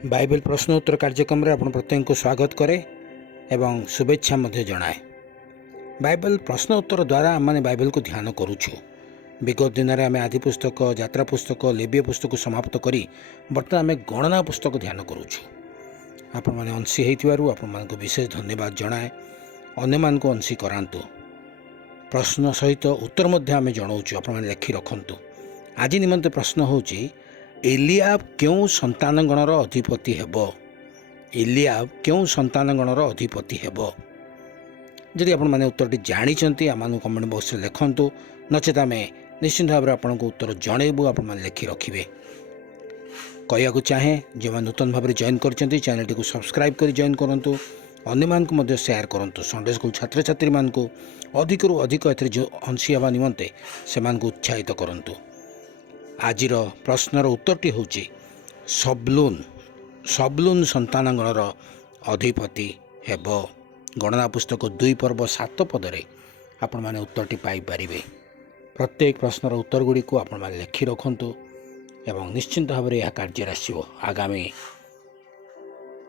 Bible प्रश्न उत्तर कार्यक्रम रे आपण प्रत्येक को स्वागत करे एवं शुभेच्छा मध्य जनाए। बाइबल प्रश्न उत्तर द्वारा आम मैंने बाइबल को ध्यान करुछु। विगत दिन में आम आदि पुस्तक, यात्रा पुस्तक, लेबीय पुस्तक समाप्त करी बर्तमान आम गणना पुस्तक ध्यान करुछु। आपण मैंने अंशी होइतिबारु आपण मानक विशेष धन्यवाद जनाए। अन्य मानक अंशी करांतु। प्रश्न सहित उत्तर मध्य आम जनाऊँ। आपण मैंने लिखि रखंतु। आज निमंते प्रश्न होची, एलियाब क्यों संतान गणर अधिपति हेब? एलियाब क्यों संतान गणर अधिपति हेब? जदि आपण माने उत्तरटी जानी आम कमेंट बॉक्स में लिखंतु, नचेत आम निश्चिंत भाव में आपको उत्तर जनइबू। आपण माने लिखि रखिबे। कहया चाहे जो नूतन भाव में जॉइन कर चैनल को सब्सक्राइब कर जॉइन करूँ। अन्य मानक मध्य शेयर करूँ। संडे स्कूल छात्र छात्री मान को अधिकरू अधिक जो अंशी हवा निमंते से उत्साहित करूँ। आजिर प्रश्नर उत्तरटी होची, सबलून संतान गणर अधिपति हेब। गणना पुस्तक 2 पर्व 7 पदरे आपण माने उत्तरटी पाई परिबे। प्रत्येक प्रश्नर उत्तर गुड़ी को आपण माने लिखि रखंतु एवं निश्चिंत भाव में यह कार्य आसिबो। आगामी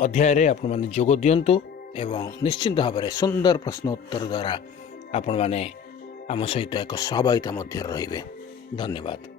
अध्याय रे आपण माने जोग दियंतु एवं निश्चिंत भाव में सुंदर प्रश्न उत्तर द्वारा आपण माने आम सहित एक सहभागिता मध्य रहिबे। धन्यवाद।